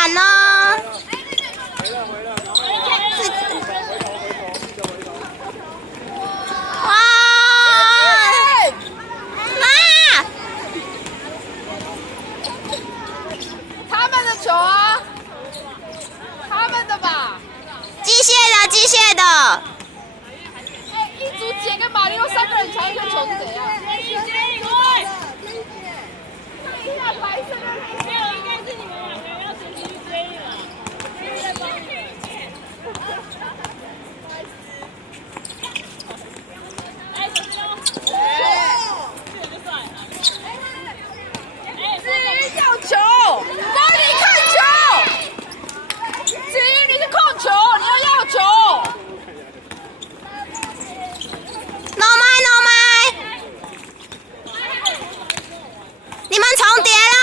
难哦。哇！啊！他们的球啊，他们的吧？机械的，机械的。一组姐跟马里奥3个人抢一颗球是怎样？看一下白色的，没有，应该是你们2个要先去追了。要球，帮你看球。子瑜，你是控球，你要球。No 麦，你们重叠了。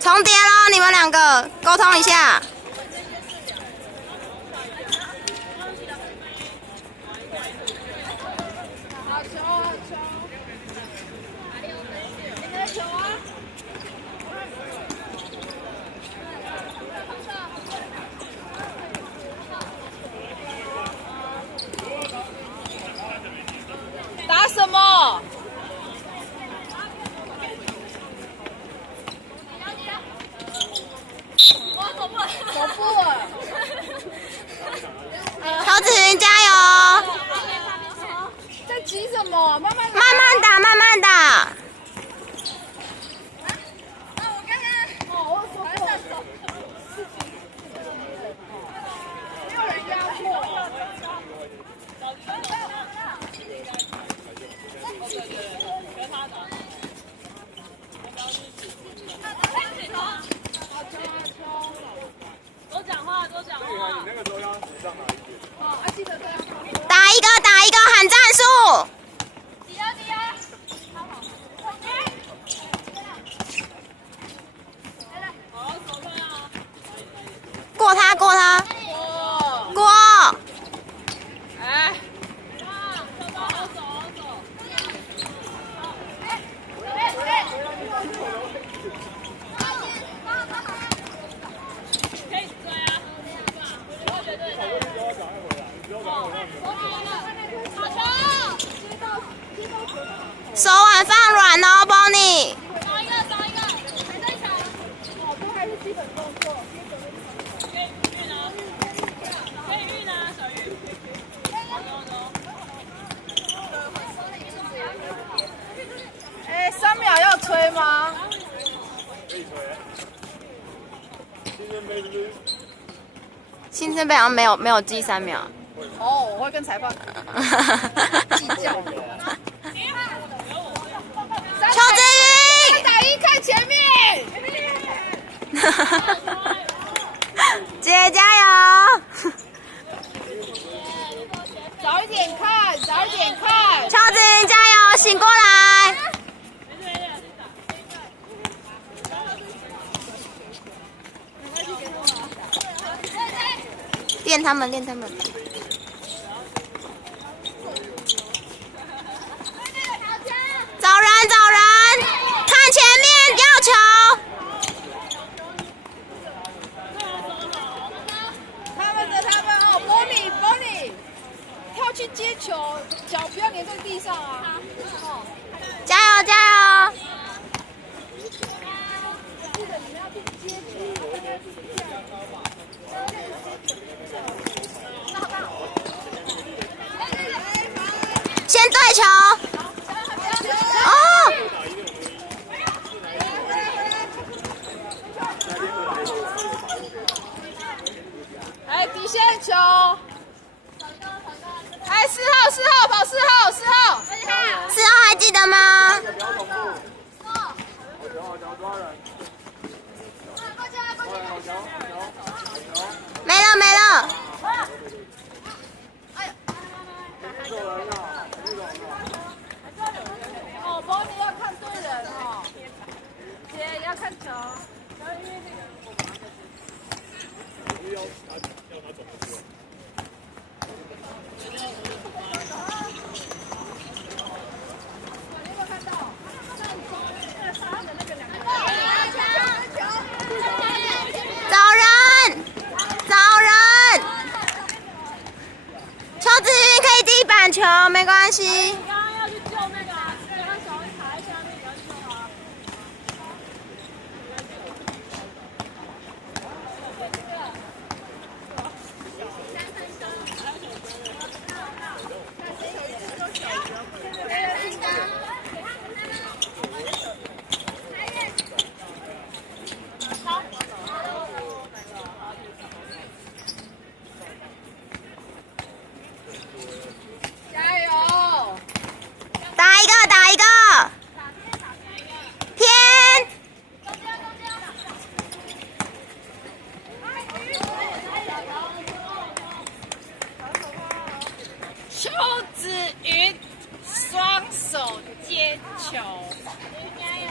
重叠了，你们2个沟通一下。好球，好球！你们的球啊！打什么？走步啊！曹子云加油！在急什么？慢慢打，慢慢打。我说过，没有人压迫。多讲话，多讲话。你那个时候要指上哪一点？哦，记得这样。打一个，喊战术。抵押。过他。过。哎。手腕放软哦 ，Bonnie。找一个，还在抢。哦，这还是基本动作。可以运啊，小玉。哎，3秒要吹吗？可以吹。新生杯是不是？新生杯好像没有记3秒。哦，我会跟裁判计较。邱子瑜3打1，看前面。姐加油！早一点看。邱子瑜加油，醒过来！练他们。找人，看前面要球。他们哦，Bonnie，跳去接球，脚不要粘在地上啊。加油！记得你们要去接球。先对球。哦。哎，底线球。哎，4号跑4号。4号还记得吗？没了。哦，Bonnie要看对人哦。姐要看球。不要系。刚刚要去救那个啊，刚刚小恩卡在下面，你要救他。加油！打一个，打一个，偏。邱子云双手接球。加油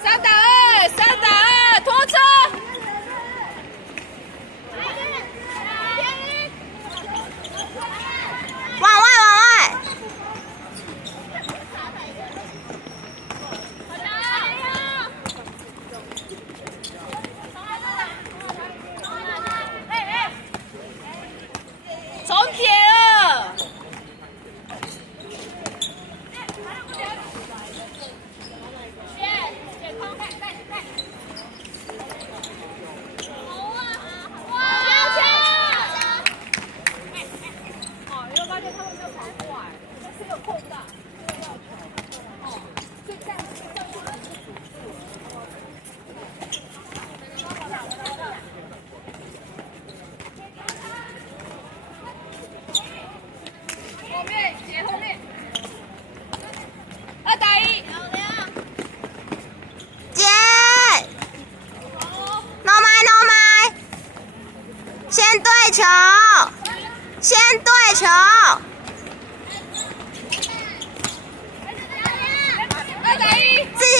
！3打2，拖车。往外，往外。重叠了。后面，姐后面。2打1。接。No 麦 No 麦。先对球，先对球。 2打1。自己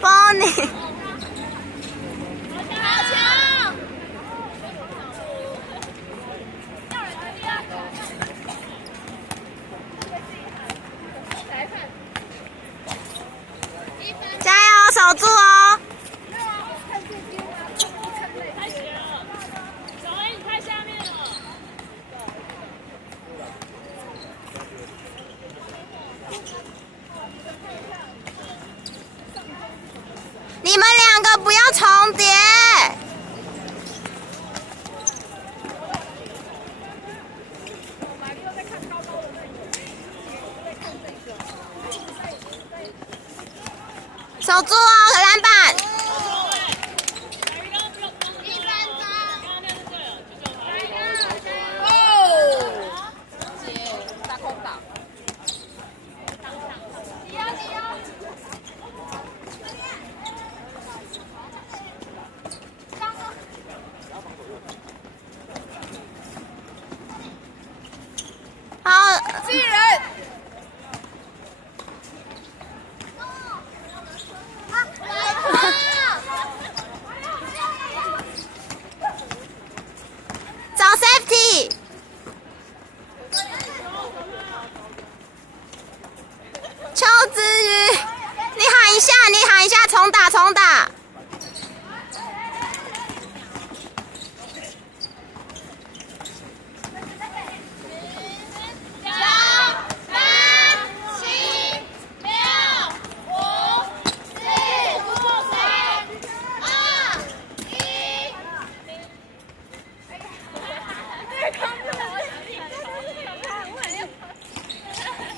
帮你。好强！加油，守住哦！太斜了，小 A 你太下面了。你们两个不要重叠。守住哦！